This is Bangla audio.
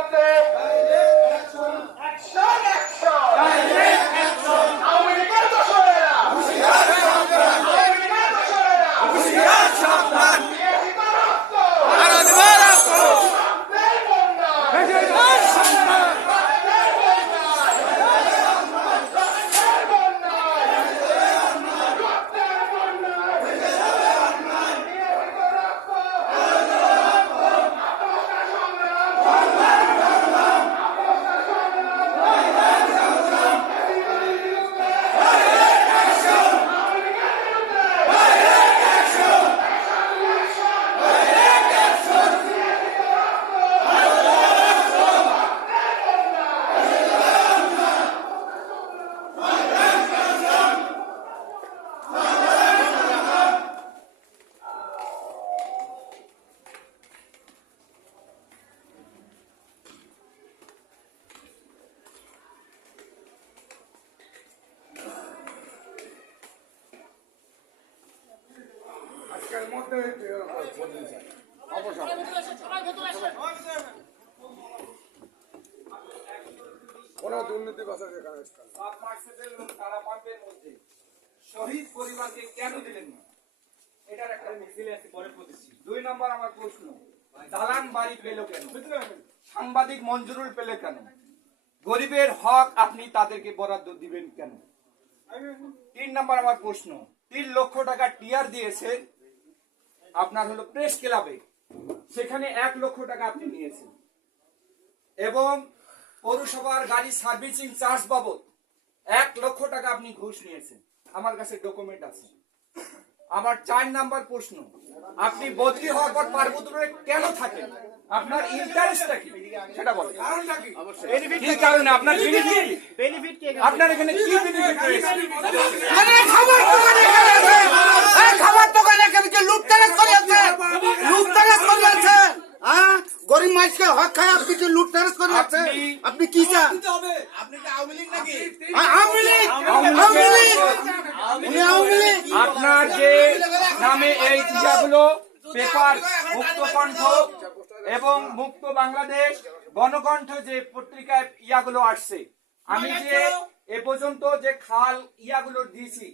বিরুদ্ধে অ্যাকশন অ্যাকশন আওয়ামী লীগের দোষরেরা আওয়ামী লীগের দোষরেরা বিএসিতে রক্ত রক্তের বন্যা রক্তের বন্যা রক্তের বন্যা রক্তের বন্যা বিএসিতে রক্ত আপোষটা সংগ্রাম আজকের মধ্যে অবসর কোন দুর্নীতি কথা সেখানে শহীদ পরিবারকে কেন দিলেন না? এটার একটা মিছিলে আছে পরে প্রতিষ্ঠিত। 2 নম্বর আমার প্রশ্ন, দালান বাড়ি পেল কেন? সাংবাদিক মঞ্জুরুল পেলে কেন? গরিবের হক আপনি তাদেরকে বরাদ্দ দিবেন কেন? 3 নম্বর আমার প্রশ্ন, 3 লক্ষ টাকা টিআর দিয়েছে আপনার হলো প্রেস ক্লাবে, সেখানে 1 লক্ষ টাকা আপনি নিয়েছেন এবং পৌরসভার গাড়ি সার্ভিসিং চার্জ বাবদ 1 লক্ষ টাকা আপনি ঘুষ নিয়েছেন। আমার কাছে ডকুমেন্ট আছে। আমার 4 নাম্বার প্রশ্ন, আপনি বদলি হওয়ার পর পার্বতীপুরে কেন থাকেন? আপনার ইন্টারেস্টটা কি সেটা বলেন। কারণটা কি? কি কারণে আপনার বেনিফিট কি? আপনার এখানে কি বেনিফিট রয়েছে? খাবার দোকানে কেমন লুটতরাজ করেছে, লুটতরাজ করেছে, হ্যাঁ গরিব মানুষকে হক খায় আপনি কি লুটতরাজ করেছে? আপনি কি চান? আপনি কি আওয়ামী লীগ নাকি? আওয়ামী লীগ, আওয়ামী লীগ, উনি আওয়ামী লীগ। আপনার যে নামে এই চিঠিগুলো পেপার মুক্তকণ্ঠ এবং মুক্ত বাংলাদেশ গণকণ্ঠ যে পত্রিকায় ইয়াগুলো আসছে, আমি যে এ পর্যন্ত যে খাল ইয়াগুলো দিয়েছি